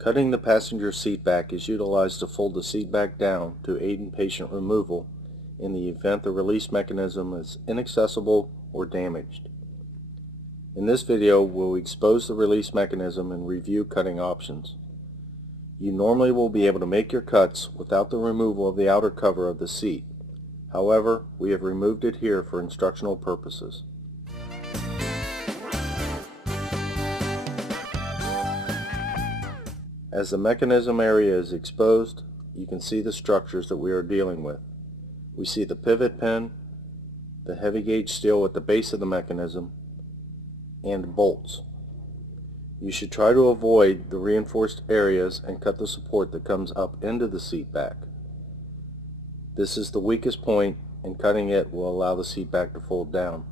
Cutting the passenger seat back is utilized to fold the seat back down to aid in patient removal in the event the release mechanism is inaccessible or damaged. In this video, we'll expose the release mechanism and review cutting options. You normally will be able to make your cuts without the removal of the outer cover of the seat. However, we have removed it here for instructional purposes. As the mechanism area is exposed, you can see the structures that we are dealing with. We see the pivot pin, the heavy gauge steel at the base of the mechanism, and bolts. You should try to avoid the reinforced areas and cut the support that comes up into the seat back. This is the weakest point, and cutting it will allow the seat back to fold down.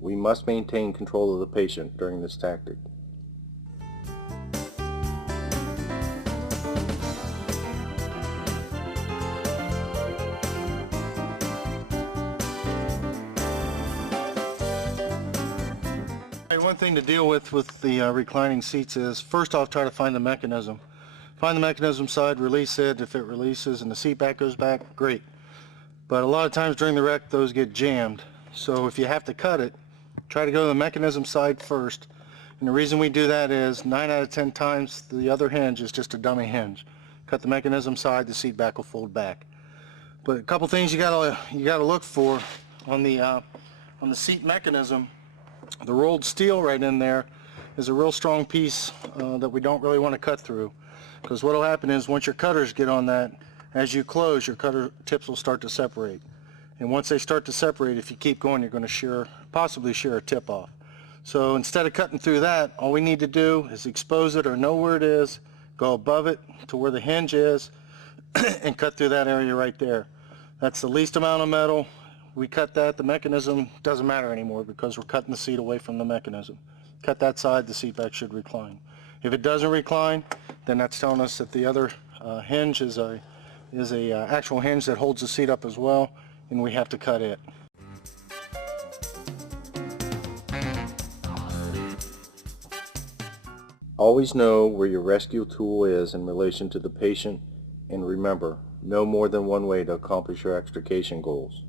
We must maintain control of the patient during this tactic. One thing to deal with the reclining seats is, first off, try to find the mechanism. Find the mechanism side, release it. If it releases and the seat back goes back, great. But a lot of times during the wreck, those get jammed. So if you have to cut it, try to go to the mechanism side first. And the reason we do that is 9 out of 10 times the other hinge is just a dummy hinge. Cut the mechanism side, the seat back will fold back. But a couple things you gotta look for on the seat mechanism. The rolled steel right in there is a real strong piece that we don't really want to cut through, because what will happen is once your cutters get on that, as you close, your cutter tips will start to separate, and once they start to separate, if you keep going, you're going to possibly shear a tip off. So instead of cutting through that, all we need to do is expose it or know where it is, go above it to where the hinge is and cut through that area right there. That's the least amount of metal. We cut that, the mechanism doesn't matter anymore because we're cutting the seat away from the mechanism. Cut that side, the seat back should recline. If it doesn't recline, then that's telling us that the other hinge is a actual hinge that holds the seat up as well, and we have to cut it. Always know where your rescue tool is in relation to the patient, and remember, no more than one way to accomplish your extrication goals.